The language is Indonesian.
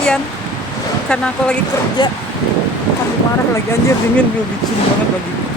sekian karena aku lagi kerja. Aku marah lagi, anjir dingin gue, licin banget lagi.